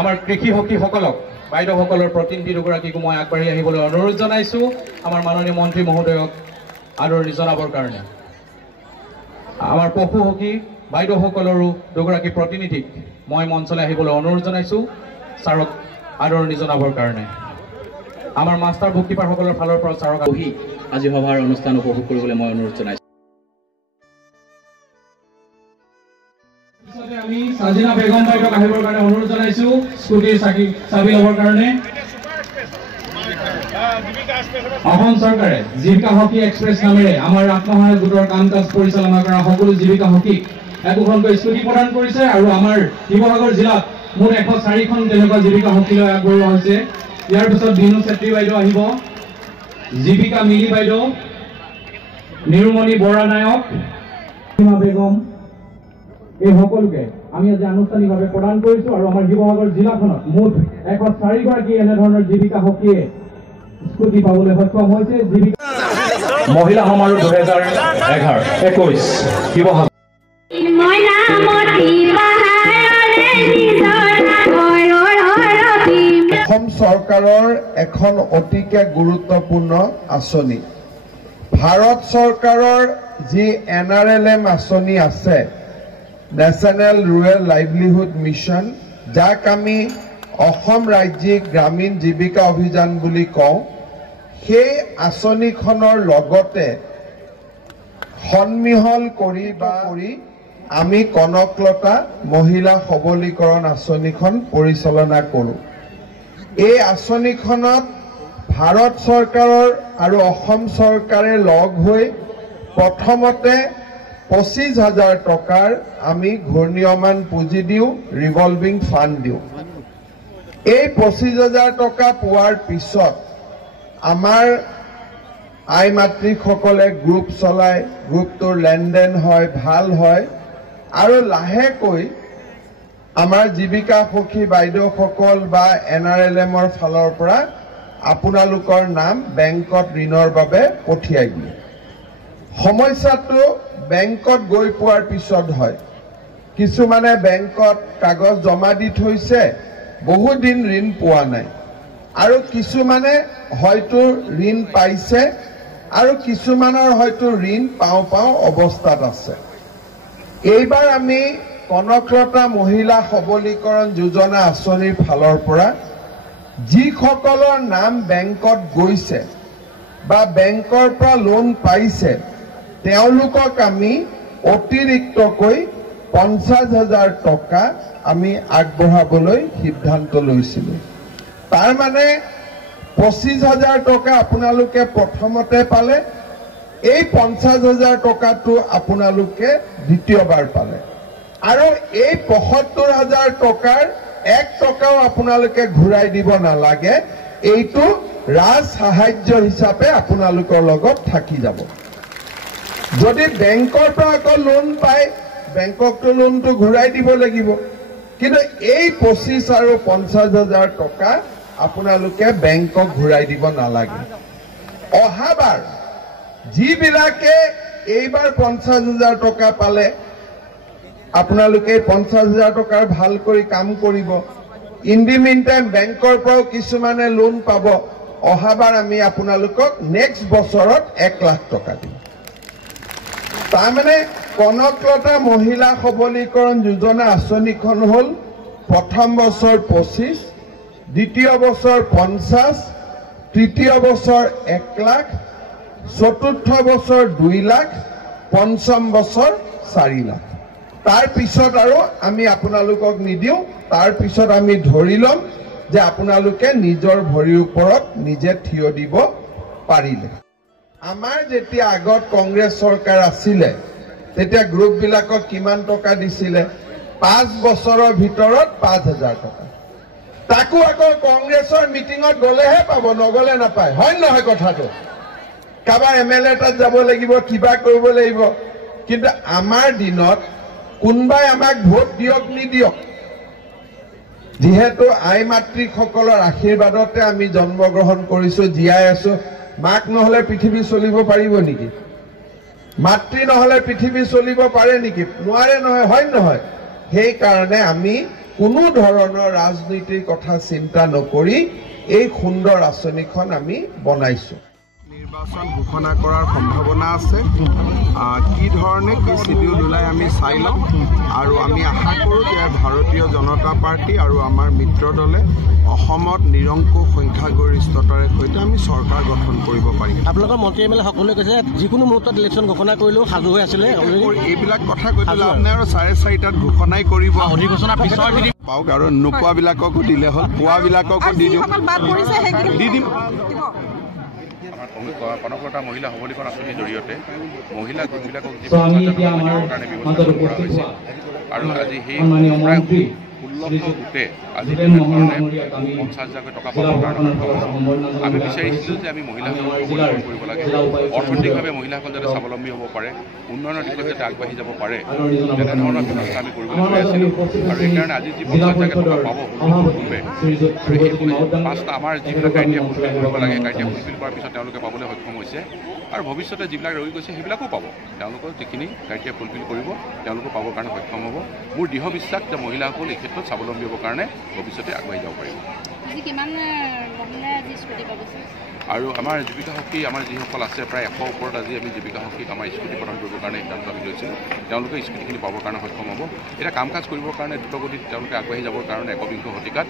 আমাৰ কৃষি সখীসকলক বাইদেউসকলৰ প্ৰতিনিধি দুগৰাকীকো মই আগবাঢ়ি আহিবলৈ অনুৰোধ জনাইছোঁ আমাৰ মাননীয় মন্ত্ৰী মহোদয়ক আদৰণি জনাবৰ কাৰণে। আমাৰ পশু সখী বাইদেউসকলৰো দুগৰাকী প্ৰতিনিধিক মই মঞ্চলৈ আহিবলৈ অনুৰোধ জনাইছোঁ ছাৰক আদৰণি জনাবৰ কাৰণে। আমাৰ মাষ্টাৰ বুক কিপাৰসকলৰ ফালৰ পৰা ছাৰক বহি আজি সভাৰ অনুষ্ঠান উপভোগ কৰিবলৈ মই অনুৰোধ জনাইছোঁ। আমি সাজিনা বেগম বাইদেউক আহিবৰ কাৰণে অনুৰোধ জনাইছোঁ স্কুটিৰ চাবি ল'বৰ কাৰণে। অসম চৰকাৰে জীৱিকা সখী এক্সপ্ৰেছ নামেৰে আমাৰ আত্মসহায়ক গোটৰ কাম কাজ পৰিচালনা কৰা সকলো জীৱিকা সখীক একোখনকৈ স্কুটি প্ৰদান কৰিছে আৰু আমাৰ শিৱসাগৰ জিলাত মুঠ 104খন তেনেকুৱা জীৱিকা সখীলৈ আগবঢ়োৱা হৈছে। ইয়াৰ পিছত বিনু চেত্ৰী বাইদেউ আহিব, জীৱিকা মিলি বাইদেউ, নিৰুমণি বৰা নায়ক, বেগম, এই সকলোকে আমি আজি আনুষ্ঠানিকভাৱে প্ৰদান কৰিছোঁ আৰু আমাৰ শিৱসাগৰ জিলাখনত মুঠ 104গৰাকী এনেধৰণৰ জীৱিকা সখীয়ে স্কুটি পাবলৈ সক্ষম হৈছে। জীৱিকা মহিলা সমাৰোহ 2011-21 শিৱসাগৰ। অসম চৰকাৰৰ এখন অতিকে গুৰুত্বপূৰ্ণ আঁচনি, ভাৰত চৰকাৰৰ যি NRLM আঁচনি আছে, নেশ্যনেল ৰুৰেল লাইভলিহুড মিছন, যাক আমি অসম ৰাজ্যিক গ্ৰামীণ জীৱিকা অভিযান বুলি কওঁ, সেই আঁচনিখনৰ লগতে সন্মিহল কৰি আমি কনকলতা মহিলা সবলীকৰণ আঁচনিখন পৰিচালনা কৰোঁ। এই আঁচনিখনত ভাৰত চৰকাৰৰ আৰু অসম চৰকাৰে লগ হৈ প্ৰথমতে 25,000 টকাৰ আমি ঘূৰ্ণীয়মান পুঁজি দিওঁ, ৰিভলভিং ফাণ্ড দিওঁ। এই 25,000 টকা পোৱাৰ পিছত আমাৰ আই মাতৃসকলে গ্ৰুপ চলায়, গ্ৰুপটোৰ লেনদেন হয়, ভাল হয় আৰু লাহেকৈ আমাৰ জীৱিকা সখী বাইদেউসকল বা NRLMৰ ফালৰ পৰা আপোনালোকৰ নাম বেংকত ঋণৰ বাবে পঠিয়াই দিয়ে। সমস্যাটো বেংকত গৈ পোৱাৰ পিছত হয়, কিছুমানে বেংকত কাগজ জমা দি থৈছে, বহুদিন ঋণ পোৱা নাই, আৰু কিছুমানে হয়তো ঋণ পাইছে আৰু কিছুমানৰ হয়তো ঋণ পাওঁ অৱস্থাত আছে। এইবাৰ আমি কনকলতা মহিলা সবলীকৰণ যোজনা আঁচনিৰ ফালৰ পৰা যিসকলৰ নাম বেংকত গৈছে বা বেংকৰ পৰা লোন পাইছে তেওঁলোকক আমি অতিৰিক্তকৈ 50,000 টকা আমি আগবঢ়াবলৈ সিদ্ধান্ত লৈছিলোঁ। তাৰ মানে 25,000 টকা আপোনালোকে প্ৰথমতে পালে, এই 50,000 টকাটো আপোনালোকে দ্বিতীয়বাৰ পালে, আৰু এই 75,000 টকাৰ 1 টকাও আপোনালোকে ঘূৰাই দিব নালাগে, এইটো ৰাজ সাহায্য হিচাপে আপোনালোকৰ লগত থাকি যাব। যদি বেংকৰ পৰা আকৌ লোন পায়, বেংককটো লোনটো ঘূৰাই দিব লাগিব, কিন্তু এই 25 আৰু 50,000 টকা আপোনালোকে বেংকক ঘূৰাই দিব নালাগে। অহাবাৰ যিবিলাকে এইবাৰ 50,000 টকা পালে, আপোনালোকে 50,000 টকাৰ ভাল কৰি কাম কৰিব। ইন দি মিন টাইম বেংকৰ পৰাও কিছুমানে লোন পাব। অহাবাৰ আমি আপোনালোকক নেক্সট বছৰত 1 লাখ টকা দিম। তাৰমানে কনকলতা মহিলা সবলীকৰণ যোজনা আঁচনিখন হ'ল প্ৰথম বছৰ 25, দ্বিতীয় বছৰ 50, তৃতীয় বছৰ 1 লাখ, চতুৰ্থ বছৰ 2 লাখ, পঞ্চম বছৰ 4 লাখ। তাৰ পিছত আৰু আমি আপোনালোকক নিদিওঁ, তাৰ পিছত আমি ধৰি ল'ম যে আপোনালোকে নিজৰ ভৰিৰ ওপৰত নিজে থিয় দিব পাৰিলে। আমাৰ যেতিয়া আগত কংগ্ৰেছ চৰকাৰ আছিলে তেতিয়া গ্ৰুপবিলাকক কিমান টকা দিছিলে? 5 বছৰৰ ভিতৰত 5,000 টকা। তাকো আকৌ কংগ্ৰেছৰ মিটিঙত গ'লেহে পাব, নগ'লে নাপায়। হয় নহয় কথাটো? কাৰোবাৰ MLA তাত যাব লাগিব, কিবা কৰিব লাগিব। কিন্তু আমাৰ দিনত কোনোবাই আমাক ভোট দিয়ক নিদিয়ক, যিহেতু আই মাতৃসকলৰ আশীৰ্বাদতে আমি জন্মগ্ৰহণ কৰিছোঁ, জীয়াই আছোঁ। মাক নহ'লে পৃথিৱী চলিব পাৰিব নেকি? মাতৃ নহ'লে পৃথিৱী চলিব পাৰে নেকি? নোৱাৰে নহয়, হয় নহয়? সেইকাৰণে আমি কোনো ধৰণৰ ৰাজনীতিৰ কথা চিন্তা নকৰি এই সুন্দৰ আঁচনিখন আমি বনাইছোঁ। নিৰ্বাচন ঘোষণা কৰাৰ সম্ভাৱনা আছে। কি ধৰণে কি চিডিউল ওলাই আমি চাই লওঁ আৰু আমি আশা কৰোঁ যে ভাৰতীয় জনতা পাৰ্টি আৰু আমাৰ মিত্ৰ দলে অসমত নিৰংকুশ সংখ্যাগৰিষ্ঠতাৰে সৈতে আমি চৰকাৰ গঠন কৰিব পাৰিম। আপোনালোকৰ মন্ত্ৰী এম এল এ সকলোৱে কৈছে যিকোনো মুহূৰ্তত ইলেকশ্যন ঘোষণা কৰিলেও সাজু হৈ আছিলে। এইবিলাক কথা কৈতো লাভ নাই আৰু 4:30টাত ঘোষণাই কৰিব অধিৱেশনৰ পিছৰ পাওক আৰু নোপোৱাবিলাককো দিলে হ'ল, পোৱাবিলাককো দি দিম। কনকলতা মহিলা সবলীকৰণ আঁচনিৰ জৰিয়তে মহিলা গোটবিলাকক আৰু আজি সেই প্ৰায় 1600 গোটে আজি তেনেধৰণে 50,000 টকা পাবৰ কাৰণে আমি বিচাৰিছিলোঁ যে আমি মহিলাসকলক সবলীকৰণ কৰিব লাগে, অৰ্থনৈতিকভাৱে মহিলাসকল যাতে স্বাৱলম্বী হ'ব পাৰে, উন্নয়নৰ দিশত যাতে আগবাঢ়ি যাব পাৰে, তেনেধৰণৰ ব্যৱস্থা আমি কৰিবলৈ গৈ আছিলোঁ। আৰু সেইকাৰণে আজি যি 50,000 টকা পাব পূৰ্বে আৰু সেই 5টা আমাৰ যিবিলাক ক্ৰাইটেৰিয়া ফুলফিল কৰিব লাগে, ক্ৰাইটেৰিয়া ফুলফিল কৰাৰ পিছত তেওঁলোকে পাবলৈ সক্ষম হৈছে আৰু ভৱিষ্যতে যিবিলাক ৰৈ গৈছে সেইবিলাকো পাব। তেওঁলোকৰ যিখিনি ক্ৰাইটেৰিয়া ফুলফিল কৰিব তেওঁলোকো পাবৰ কাৰণে সক্ষম হ'ব। মোৰ দৃঢ় বিশ্বাস যে মহিলাসকল এই ক্ষেত্ৰত স্বাৱলম্বী হ'বৰ কাৰণে ভৱিষ্যতে আগবাঢ়ি যাব পাৰিব। আৰু আমাৰ জীৱিকা সখী আমাৰ যিসকল আছে প্ৰায় 100 ওপৰত আজি আমি জীৱিকা সখীক আমাৰ স্কুটি প্ৰদান কৰিবৰ কাৰণে সিদ্ধান্ত আমি লৈছিলোঁ। তেওঁলোকে স্কুটিখিনি পাবৰ কাৰণে সক্ষম হ'ব। এতিয়া কাম কাজ কৰিবৰ কাৰণে দ্ৰুতগতিত তেওঁলোকে আগবাঢ়ি যাবৰ কাৰণে 21 শতিকাত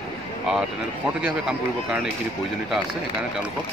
তেনেদৰে খৰতকীয়াভাৱে কাম কৰিবৰ কাৰণে এইখিনি প্ৰয়োজনীয়তা আছে। সেইকাৰণে তেওঁলোকক